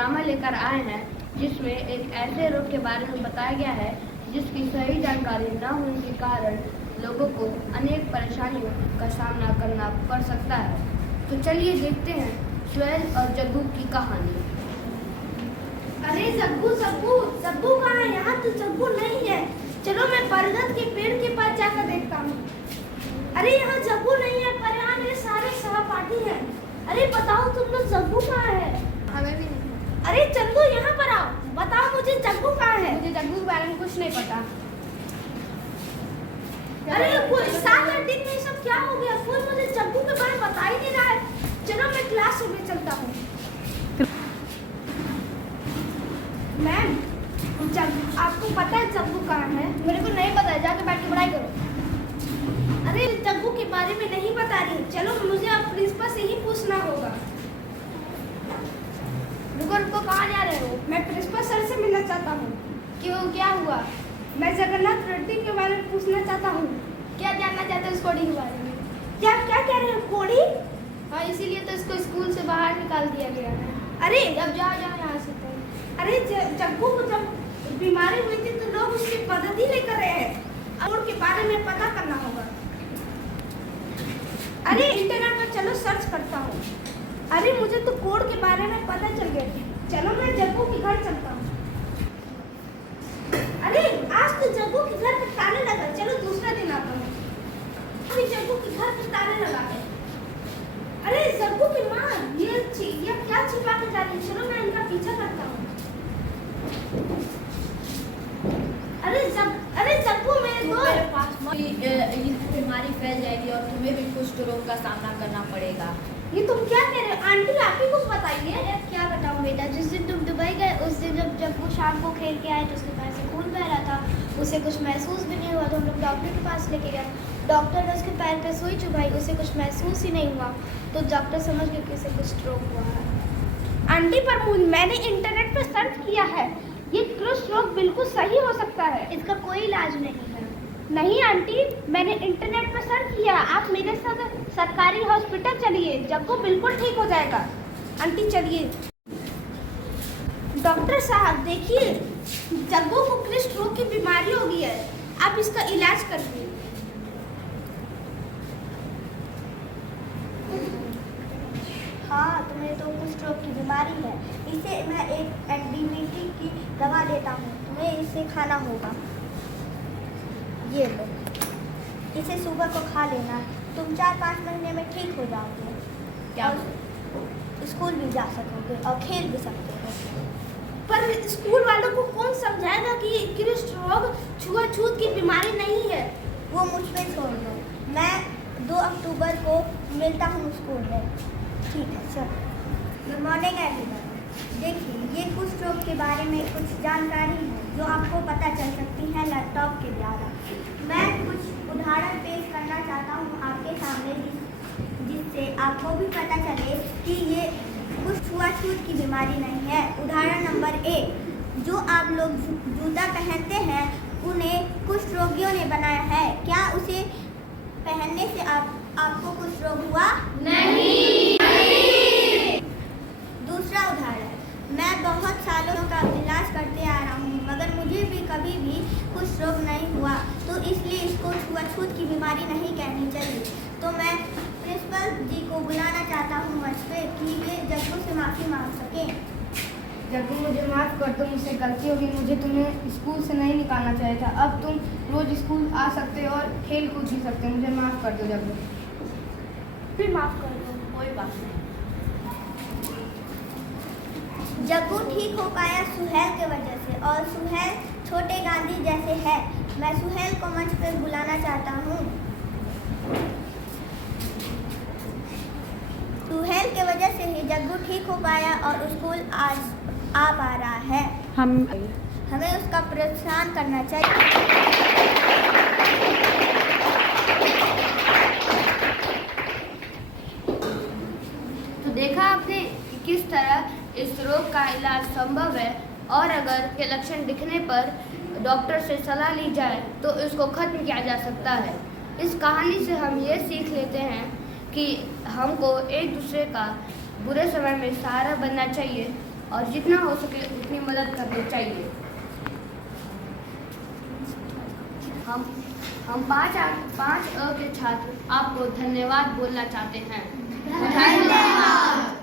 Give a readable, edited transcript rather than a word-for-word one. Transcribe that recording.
Drama लेकर आए हैं जिसमें एक ऐसे रोग के बारे में बताया गया है जिसकी सही जानकारी न होने के कारण लोगों को अनेक परेशानियों का सामना करना पड़ सकता है। तो चलिए देखते हैं सुहेल और जग्गू की कहानी। अरे जग्गू जग्गू जग्गू कहाँ है? यहाँ तो जग्गू नहीं है। चलो मैं बरगद के पेड़ के पास जाकर देखता हूँ। अरे यहाँ जग्गू नहीं है, पर यहाँ मेरे सारे सहपाठी हैं। अरे बताओ तुम लोग जग्गू कहाँ है? हमें भी नहीं। अरे चंदू यहाँ पर आओ, बताओ मुझे जग्गू कहाँ है? मुझे जग्गू के बारे में कुछ नहीं पता। अरे कोई 7-8 दिन में सब क्या हो गया? कोई मुझे जग्गू के बारे में बता ही नहीं रहा है। चलो मैं क्लास में चलता हूँ। मैम, आपको पता है जग्गू कहाँ है? मेरे को नहीं पता है, जाके बैठ के पढ़ाई करो। अरे जग्गू के बारे में नहीं बता रही। चलो मुझे अब प्रिंसिपल से ही पूछना होगा। रुको रुको, कहाँ जा रहे हो? मैं प्रिंसिपल सर से मिलना चाहता हूँ। क्यों, क्या हुआ? मैं जगन्नाथ रेड्डी के बारे में पूछना चाहता हूँ। क्या जानना चाहते हो इस कोडी के बारे में? क्या क्या कह रहे हो? कोड़ी? हाँ, इसीलिए तो इसको स्कूल से बाहर निकाल दिया गया है। अरे अब जाओ जाओ यहाँ से। अरे जग्गू को जब बीमारी हुई थी तो लोग उसकी मदद ही नहीं कर रहे हैं। कोड के बारे में पता करना होगा। अरे इंटरनेट पर चलो सर्च करता हूँ। अरे मुझे तो कोड के बारे में पता चल गया। चलो मैं जग्गू के घर चलता हूँ। अरे आज तो जग्गू के घर पर ताले लगा। चलो दूसरा दिन आता हूँ। अभी जग्गू के घर पर ताले लगा गए। अरे जग्गू की माँ, ये क्या छिपा के जा रही है? चलो मैं इनका पीछा करता हूँ। अरे जग्गू मेरे दोस्त, ये बीमारी फैल जाएगी और तुम्हें भी कुष्ठ रोग का सामना करना पड़ेगा। ये तुम क्या कह रहे हो? आंटी आप ही कुछ बताइए। क्या बताऊँ बेटा, जिस दिन तुम दुबई गए उस दिन जब वो शाम को खेल के आए तो उसके पैर से खून बह रहा था। उसे कुछ महसूस भी नहीं हुआ तो हम लोग डॉक्टर के पास लेके गए। डॉक्टर ने उसके पैर पे सुई चुभाई, उसे कुछ महसूस ही नहीं हुआ तो डॉक्टर समझ गए कि उसे कुछ रोग हुआ है। आंटी पर मैंने इंटरनेट पर सर्च किया है, ये कुष्ठ रोग बिल्कुल सही हो सकता है। इसका कोई इलाज नहीं है। नहीं आंटी, मैंने इंटरनेट पर सर्च किया। आप मेरे साथ सरकारी हॉस्पिटल चलिए, जग्गू बिल्कुल ठीक हो जाएगा। आंटी चलिए। डॉक्टर साहब देखिए, जग्गू को कुष्ठ रोग की बीमारी हो गई है। आप इसका इलाज करिए। हाँ, तुम्हें तो कुष्ठ रोग की बीमारी है। इसे मैं एक एंटीबायोटिक की दवा देता हूँ, तुम्हें इसे खाना होगा। ये लो, इसे सुबह को खा लेना। तुम 4-5 महीने में ठीक हो जाओगे। क्या? स्कूल भी जा सकोगे और खेल भी सकते हो। पर स्कूल वालों को कौन समझाएगा कि कुष्ठ रोग छुआछूत की बीमारी नहीं है? वो मुझ पे छोड़ दो, मैं 2 अक्टूबर को मिलता हूँ स्कूल में। ठीक है, चलो। Good morning everyone. देखिए, ये कुष्ठ रोग के बारे में कुछ जानकारी है जो आपको पता चल सकती है लैपटॉप के द्वारा। मैं कुछ उदाहरण पेश करना चाहता हूँ आपके सामने जिससे आपको भी पता चले कि ये कुछ छुआछूत की बीमारी नहीं है। उदाहरण नंबर 1, जो आप लोग जूता पहनते हैं उन्हें कुष्ठ रोगियों ने बनाया है। क्या उसे पहनने से आपको कुष्ठ रोग हुआ? नहीं। दूसरा उदाहरण, मैं बहुत सालों का इलाज करते आ रहा हूँ मगर मुझे भी कभी भी कुष्ठ रोग नहीं हुआ, तो इसलिए इसको छुआछूत की बीमारी नहीं कहनी चाहिए। तो मैं प्रिंसिपल जी को बुलाना चाहता हूँ मंच पे कि वे जग्गू से माफ़ी मांग सकें। जग्गू, मुझे माफ़ कर दो, मुझसे गलती होगी। मुझे तुम्हें स्कूल से नहीं निकालना चाहिए था। अब तुम रोज स्कूल आ सकते हो और खेल कूद भी सकते हो। मुझे माफ़ कर दो जग्गू। फिर माफ कर दो। कोई बात नहीं। जग्गू ठीक हो पाया सुहेल के वजह से, और सुहेल छोटे गांधी जैसे है। मैं सुहेल को मंच पर बुलाना चाहता हूँ। सुहेल के वजह से ही जग्गू ठीक हो पाया और स्कूल आज आ पा रहा है। हमें उसका प्रोत्साहन करना चाहिए। तो देखा आपने कि किस तरह इस रोग का इलाज संभव है और अगर के लक्षण दिखने पर डॉक्टर से सलाह ली जाए तो इसको खत्म किया जा सकता है। इस कहानी से हम ये सीख लेते हैं कि हमको एक दूसरे का बुरे समय में सहारा बनना चाहिए और जितना हो सके उतनी मदद करनी चाहिए। हम 5 अ के छात्र आपको धन्यवाद बोलना चाहते हैं। धन्यवाद।